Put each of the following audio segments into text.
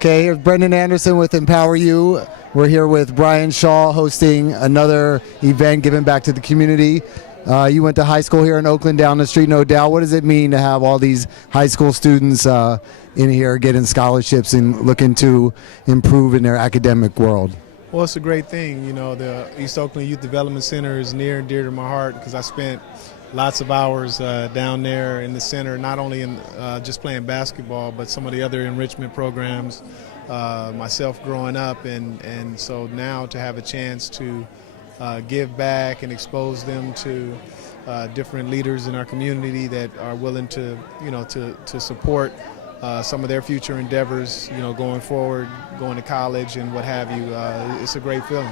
Okay, here's Brendan Anderson with Empower You. We're here with Brian Shaw hosting another event giving back to the community. You went to high school here in Oakland down the street, no doubt. What does it mean to have all these high school students in here getting scholarships and looking to improve in their academic world? Well, it's a great thing. You know, the East Oakland Youth Development Center is near and dear to my heart because I spent lots of hours down there in the center, not only in just playing basketball, but some of the other enrichment programs, myself growing up. And so now to have a chance to give back and expose them to different leaders in our community that are willing to, to support some of their future endeavors, going forward, going to college and what have you. It's a great feeling.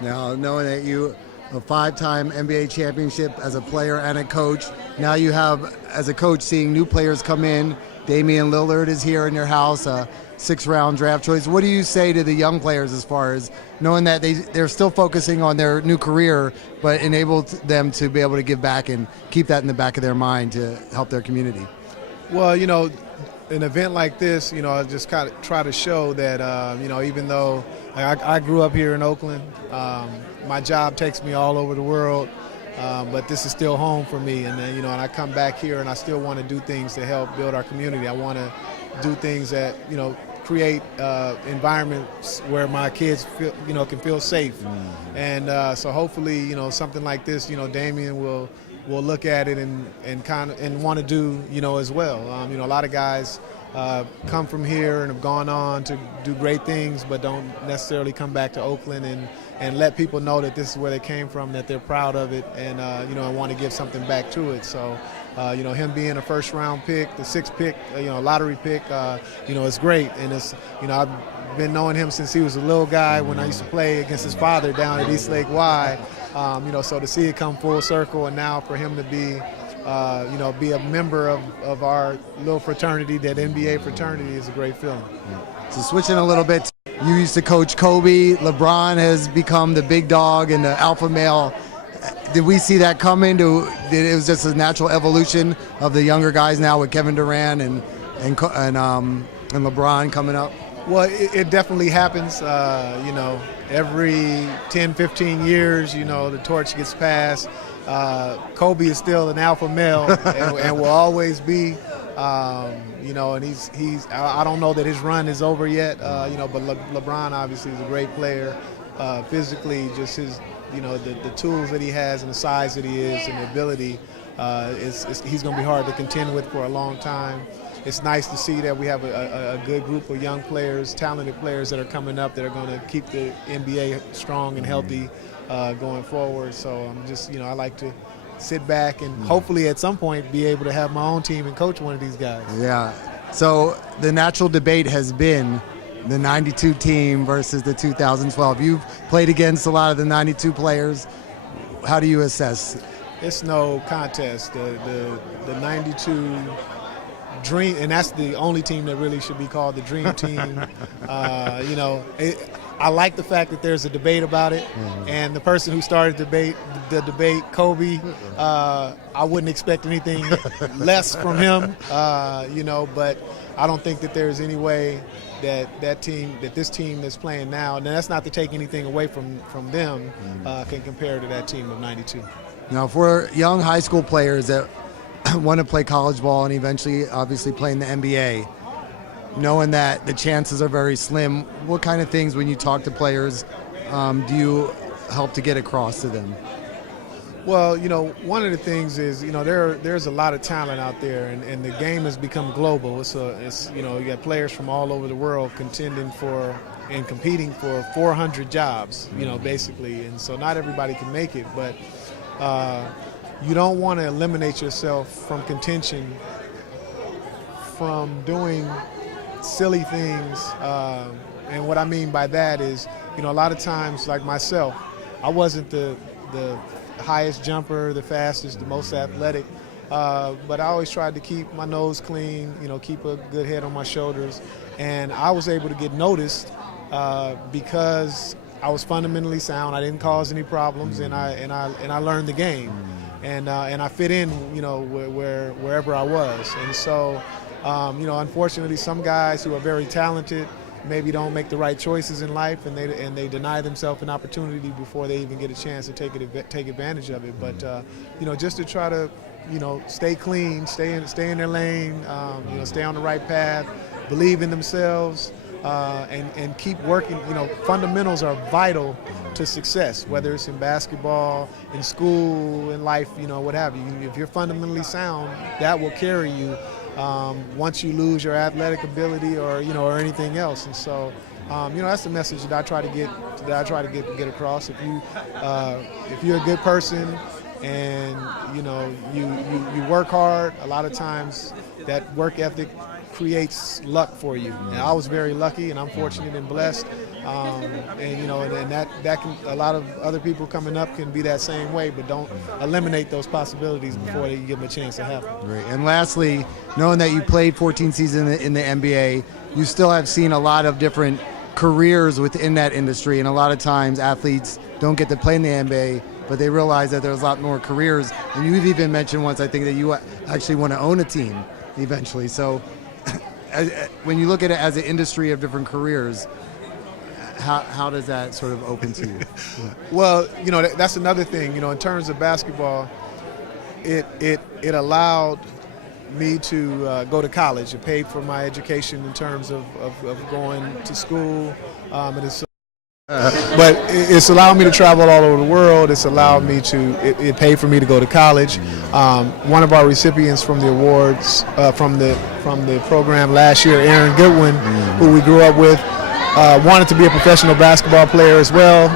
Now, knowing that you a 5-time NBA championship as a player and a coach, now you have, as a coach, seeing new players come in. Damian Lillard is here in your house, a 6th-round draft choice. What do you say to the young players as far as knowing that they're still focusing on their new career, but enabled them to be able to give back and keep that in the back of their mind to help their community? Well, an event like this, I just kind of try to show that, even though I grew up here in Oakland, my job takes me all over the world, but this is still home for me. And then, and I come back here and I still want to do things to help build our community. I want to do things that, create environments where my kids feel, can feel safe. Mm-hmm. And so hopefully, something like this, Damian will look at it and want to do, as well. A lot of guys come from here and have gone on to do great things, but don't necessarily come back to Oakland and let people know that this is where they came from, that they're proud of it, and want to give something back to it. So, him being a 1st-round pick, the 6th pick, lottery pick, it's great. And it's, I've been knowing him since he was a little guy when I used to play against his father down at East Lake Y. So to see it come full circle, and now for him to be, be a member of our little fraternity, that NBA fraternity, is a great feeling. So switching a little bit, you used to coach Kobe. LeBron has become the big dog and the alpha male. Did we see that coming? It was just a natural evolution of the younger guys now with Kevin Durant and LeBron coming up? Well, it definitely happens. Every 10, 15 years, the torch gets passed. Kobe is still an alpha male and will always be. And he's. I don't know that his run is over yet. But LeBron obviously is a great player. Physically, just his, the tools that he has and the size that he is and the ability, he's going to be hard to contend with for a long time. It's nice to see that we have a good group of young players, talented players that are coming up that are going to keep the NBA strong and healthy going forward. So I'm just, I like to sit back and hopefully at some point be able to have my own team and coach one of these guys. Yeah. So the natural debate has been the 92 team versus the 2012. You've played against a lot of the 92 players. How do you assess? It's no contest. The 92 dream, and that's the only team that really should be called the dream team. I like the fact that there's a debate about it, and the person who started the debate, Kobe, I wouldn't expect anything less from him, but I don't think that there's any way that this team that's playing now, and that's not to take anything away from them, can compare to that team of 92. Now, for young high school players that want to play college ball and eventually obviously play in the NBA, knowing that the chances are very slim, what kind of things when you talk to players do you help to get across to them? Well, one of the things is, there's a lot of talent out there, and the game has become global. It's you got players from all over the world contending for and competing for 400 jobs, basically, and so not everybody can make it, but you don't want to eliminate yourself from contention, from doing silly things. And what I mean by that is, a lot of times, like myself, I wasn't the highest jumper, the fastest, the most athletic, but I always tried to keep my nose clean, keep a good head on my shoulders. And I was able to get noticed because I was fundamentally sound. I didn't cause any problems, and I learned the game. And I fit in, wherever I was. And so, unfortunately, some guys who are very talented maybe don't make the right choices in life, and they deny themselves an opportunity before they even get a chance to take advantage of it. But just to try to stay clean, stay in their lane, stay on the right path, believe in themselves, and keep working. Fundamentals are vital to success, whether it's in basketball, in school, in life, what have you. If you're fundamentally sound, that will carry you once you lose your athletic ability or anything else. And so that's the message that I try to get across. If you're a good person and you work hard, a lot of times that work ethic creates luck for you. And I was very lucky, and I'm fortunate and blessed. And that can, a lot of other people coming up can be that same way, but don't eliminate those possibilities before you give them a chance to happen. Great. And lastly, knowing that you played 14 seasons in the NBA, you still have seen a lot of different careers within that industry, and a lot of times athletes don't get to play in the NBA, but they realize that there's a lot more careers. And you've even mentioned once, I think, that you actually want to own a team eventually. So when you look at it as an industry of different careers, how does that sort of open to you? Well, that's another thing. In terms of basketball, it allowed me to go to college. It paid for my education in terms of going to school. But it's allowed me to travel all over the world. It's allowed me it paid for me to go to college. One of our recipients from the awards from the program last year, Aaron Goodwin, who we grew up with, wanted to be a professional basketball player as well.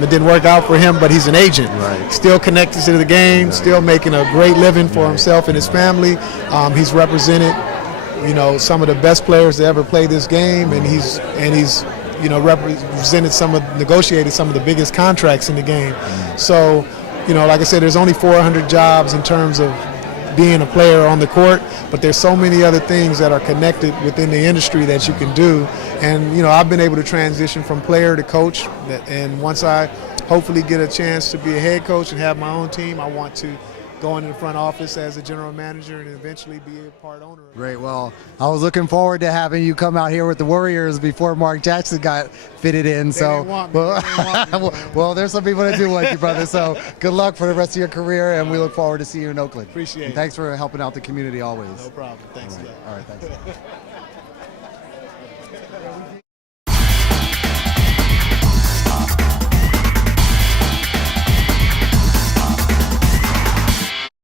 It didn't work out for him, but he's an agent. Right. Still connected to the game, still making a great living for himself and his family. He's represented, some of the best players to ever play this game, and he's negotiated some of the biggest contracts in the game. So, like I said, there's only 400 jobs in terms of being a player on the court, but there's so many other things that are connected within the industry that you can do. And, I've been able to transition from player to coach, and once I hopefully get a chance to be a head coach and have my own team, I want to go into the front office as a general manager and eventually be a part owner. Great. Well, I was looking forward to having you come out here with the Warriors before Mark Jackson got fitted in. Well, there's some people that do like you, brother. So good luck for the rest of your career, and we look forward to seeing you in Oakland. Appreciate it. Thanks for helping out the community always. No problem. Thanks. All right, thanks.